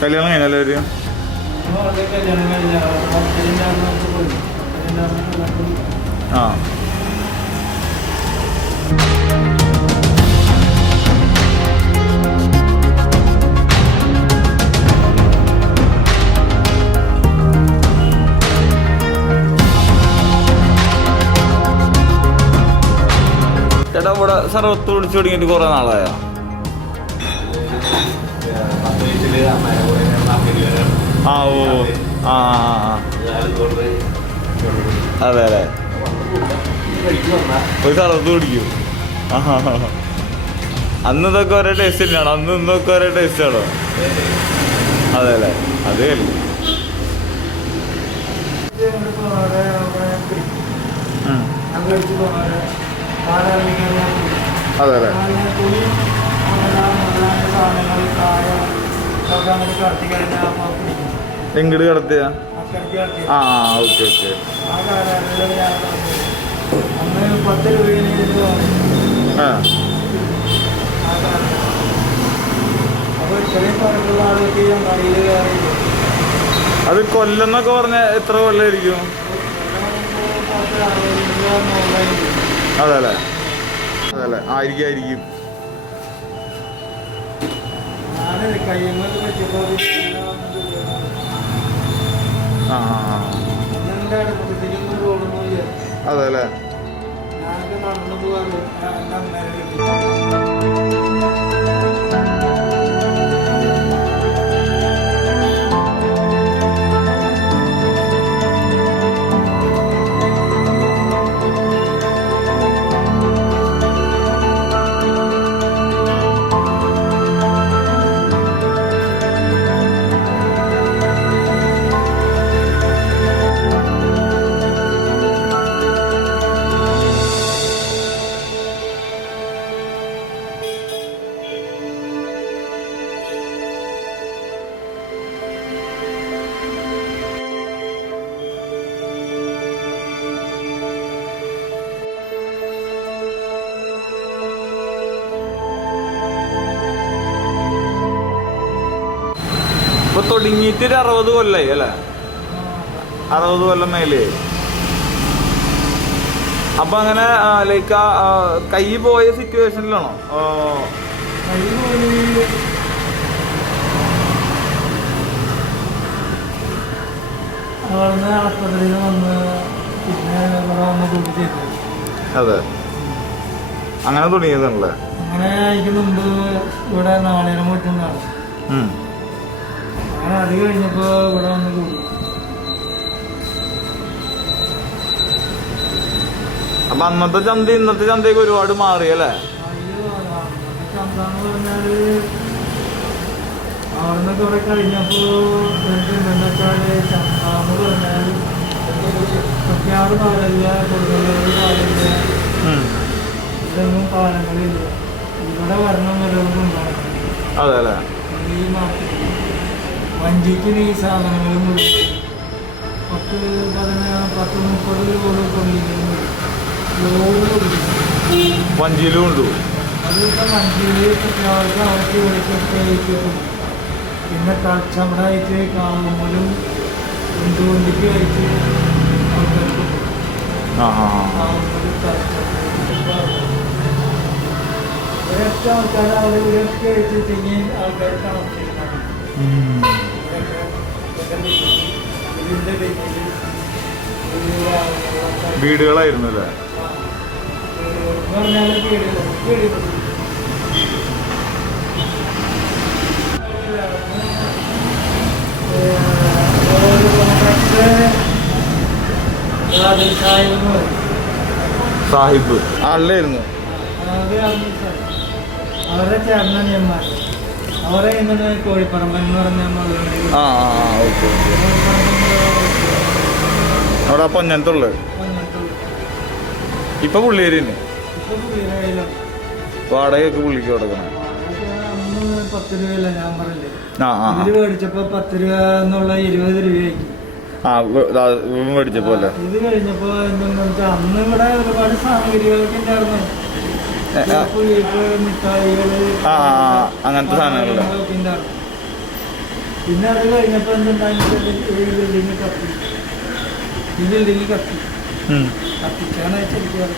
കല്യാണം കഴിഞ്ഞല്ലേ ഒരു ആ ചേട്ടാ ഇവിടെ സർവത്ത് വിളിച്ചു തുടങ്ങിയിട്ട് കുറെ നാളായോ? ആ ഓ ആ അതെ അല്ലേ, ഒരു സർവത്ത് കുടിക്കും. അന്ന് ഇതൊക്കെ ഒരേ ടേസ്റ്റ് തന്നെയാണോ? അന്ന് ഇന്നൊക്കെ ഒരേ ടേസ്റ്റ് ആണോ? അതെ അല്ലേ, അതേ അല്ലേ. അതെ അല്ലേ, എങ്ങോട്ട് കിടത്തിയ? ആ ഓക്കെ ഓക്കെ. ആ അത് കൊല്ലെന്നൊക്കെ പറഞ്ഞ എത്ര കൊല്ലായിരിക്കും? അതെ അല്ലേ, അതെ അല്ലേ, ആയിരിക്കും. ആ അതെ അല്ലേ. ഇപ്പൊ തുടങ്ങിയിട്ട് ഒരു 60 കൊല്ലായി അല്ലേ? 60 കൊല്ലം മേലെ. അപ്പൊ അങ്ങനെ ലൈക്ക് കൈ പോയ സിറ്റുവേഷനിലാണോ? അതെ, അങ്ങനെ തുടങ്ങിയതാണല്ലേ. അങ്ങനെ അതിന് മുമ്പ് ഇവിടെ നാളേരം പറ്റുന്നതാണ്. അങ്ങനെ അത് കഴിഞ്ഞപ്പോ ഇവിടെ വന്ന് കൂടി. അപ്പൊ അന്നത്തെ ചന്ത ഇന്നത്തെ ചന്തയൊക്കെ ഒരുപാട് മാറിയല്ലേ? ചന്താന്ന് പറഞ്ഞാല് അവിടുന്ന് കുറെ കഴിഞ്ഞപ്പോ എന്താച്ചാല് ചന്താന്ന് പറഞ്ഞാല് ഒക്കെയാറ് പാലല്ല, കൊടുങ്ങല്ലൂർ പാലില്ല, ഇതൊന്നും പാലങ്ങളില്ല. ഇവിടെ വരണം വരവുണ്ടാകും. അതെ അല്ലേ. ഈ മാർക്കറ്റ് വഞ്ചിക്ക് ഈ സാധനങ്ങളും 10-30 വഞ്ചിയിലും ഉണ്ടു. അതിപ്പോ വഞ്ചിയിൽ കുട്ടികൾക്ക് അവർക്ക് വിളിക്കും. പിന്നെ ചമടായിട്ട് കാവുമ്പോഴും കൊണ്ടുകൊണ്ടിട്ട് ആയിട്ട് ആൾക്കാർക്ക് ഒരൊക്കെ ആൾക്കാർ അവിടെ ഇവരൊക്കെ ആയിട്ട് തിങ്ങി ആൾക്കാർ താമസിക്കുന്നതാണ്. വീടുകളായിരുന്നു അല്ലേ? സാഹിബ് അല്ലായിരുന്നു. അവരെ ചേർന്നന്മാർ അവരെ ഇങ്ങനെ കോഴിപ്പറമ്പൻ എന്ന് പറഞ്ഞ അവിടെ പൊന്നത്തുള്ളു. ഇപ്പൊ പുള്ളിയേരി വാടകയൊക്കെ പുള്ളിക്ക് കൊടുക്കണേ. 10 രൂപയല്ല ഞാൻ പറഞ്ഞില്ലേ, ഇതില് മേടിച്ചപ്പോ 10 രൂപ എന്നുള്ള 20 രൂപയാക്കി. മേടിച്ചപ്പോ ഇത് കഴിഞ്ഞപ്പോ എന്താ വെച്ചാൽ അന്ന് ഇവിടെ ഒരുപാട് സാമഗ്രികളൊക്കെ ഉണ്ടായിരുന്നു. മിഠായികള് അങ്ങനത്തെ സാധനങ്ങള്. പിന്നെ അത് കഴിഞ്ഞപ്പോ എന്തുണ്ടായി, ഈ ബിൽഡിങ് കത്തി, കത്തിച്ചാണ് ശരിക്കും.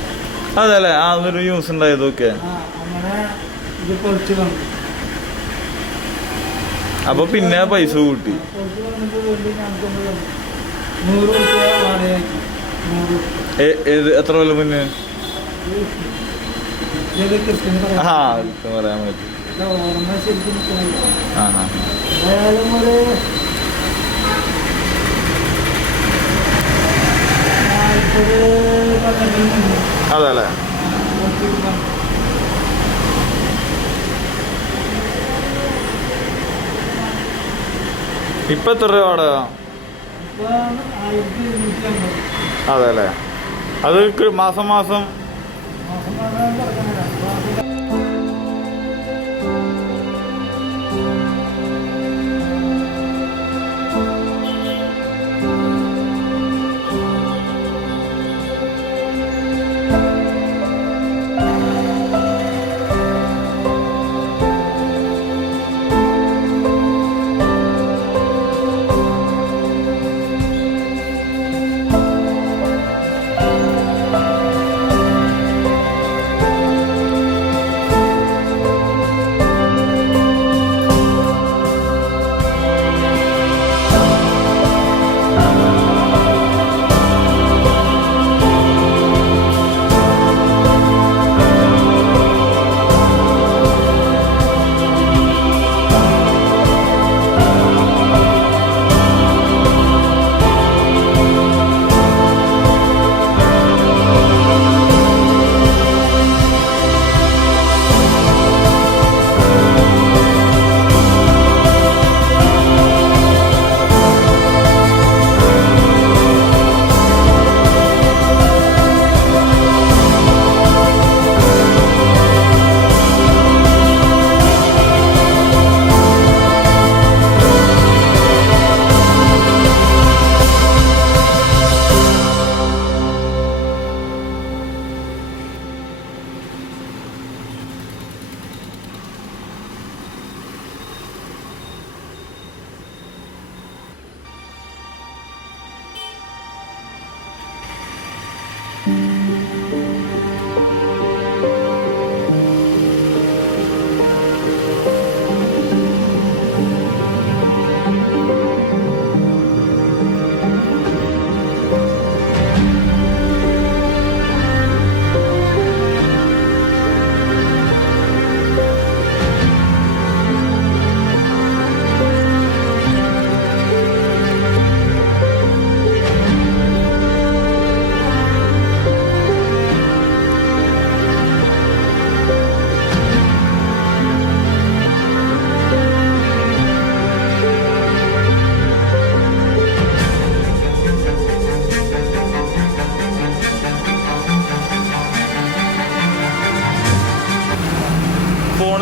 അതല്ലേ അതൊരു ന്യൂസ് ഉണ്ടായതൊക്കെ. അങ്ങനെ ഇത് പൊളിച്ച് വന്നു. അപ്പൊ പിന്നെ പൈസ കൂട്ടി. പൊളിച്ച് വന്നിട്ട് വേണ്ടി ഞങ്ങൾക്ക് 100 രൂപ വാടകയാക്കി. 100. എത്ര കൊല്ലം മുന്നേ? പറയാൻ പറ്റും. ഓർമ്മ ശരിക്കും ആ ഏതായാലും ഒരു 40-15 അതല്ലേ. ഇപ്പൊ എത്ര രൂപ വാടക? അതെല്ലേ. അത് മാസം മാസം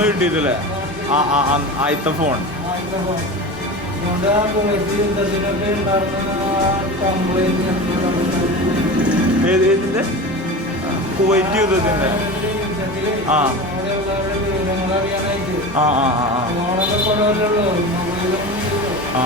കിട്ടിയിട്ടില്ലേ? ആദ്യത്തെ ഫോൺ ഏതിന്റെ? കുവൈറ്റ് യുദ്ധത്തിന്റെ. ആ ആ ആ ആ ആ ആ.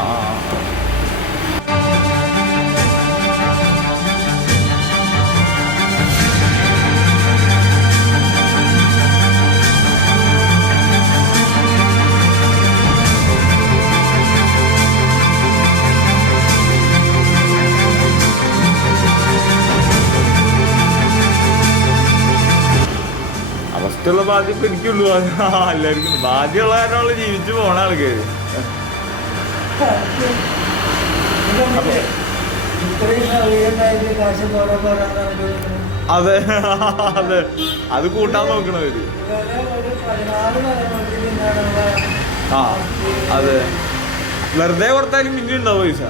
അവസ്ഥയുള്ള ബാധ്യം ഇപ്പൊ എനിക്കുള്ളൂ. എല്ലാവർക്കും ബാധ്യമുള്ള കാരണമുള്ള ജീവിച്ചു പോണ ആൾക്കാര്. അതെ അതെ, അത് കൂട്ടാൻ നോക്കണവര്. ആ അതെ, വെറുതെ കൊടുത്താലും പിന്നെ ഉണ്ടാവും പൈസ.